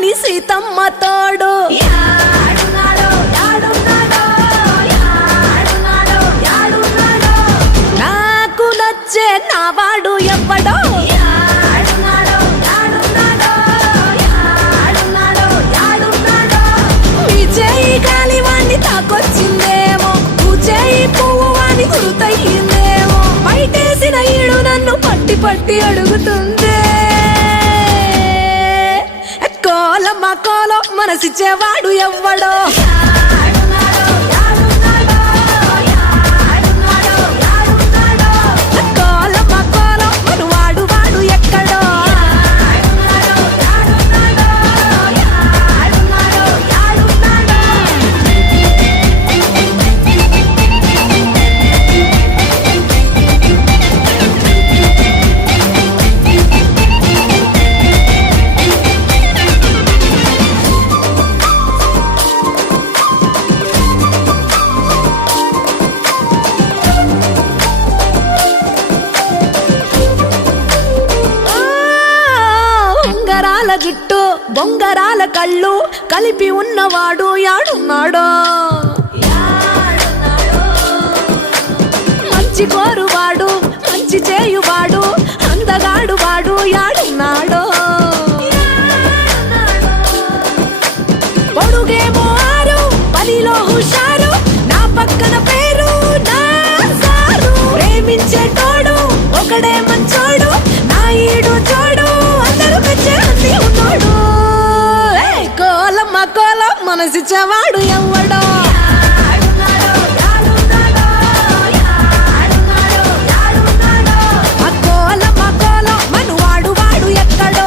గాని సీతమ్మ తోడు నాకు నచ్చే నావాడు ఎవ్వడో మీ చేయి గాలి వాణ్ణి తాకొచ్చిందేమో చేయి పువ్వు వాణ్ణి గుర్తయ్యిందేమో బయటేసిన ఈడు నన్ను పట్టి పట్టి అడుగుతుందే కోలమ్మ కోలం మనసిచ్చేవాడు ఎవ్వడో కోలమ్మ కోలం మనవాడు వాడు ఎక్కడో ఉంగరాల జుట్టు బొంగరాల కళ్ళు కలిపి ఉన్నవాడు యాడున్నాడో మంచి కోరువాడు మంచి చేయువాడు అందగాడు వాడు యాడున్నాడో పొడుగేమో ఆరు పనిలో హుషారు నా పక్కన పేరు నా సారు ప్రేమించే తోడు ఒకడే మంచోడు నా ఈడు చోడు అందరూ మెచ్చే అన్ని ఉన్నాడు కోలమ్మ కోలం మనసిచ్చేవాడు ఎవ్వడో కోలమ్మ కోలం మనవాడు వాడు ఎక్కడో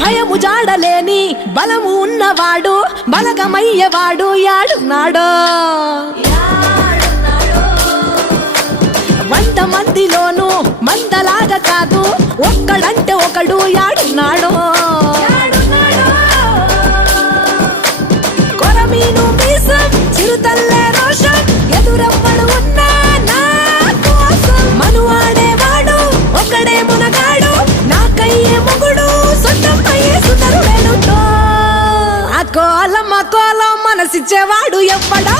భయము జాడలేని బలము ఉన్నవాడు బలగమయ్యేవాడు యాడున్నాడో 100 మందిలోనూ మందలాగా కాదు ఒక్కడంటే ఒకడు యాడున్నాడో కొరమీను మీసం చిరుతల్లే రోషం ఎదురవ్వడు ఉన్నా నా కోసం మనువాడేవాడు ఒకడే మునగాడు నాకయ్యే మొగుడు సొంతం అయ్యే సుందరుడేనుతో ఆ కోలమ్మ కోలం మనసిచ్చేవాడు ఎవ్వడా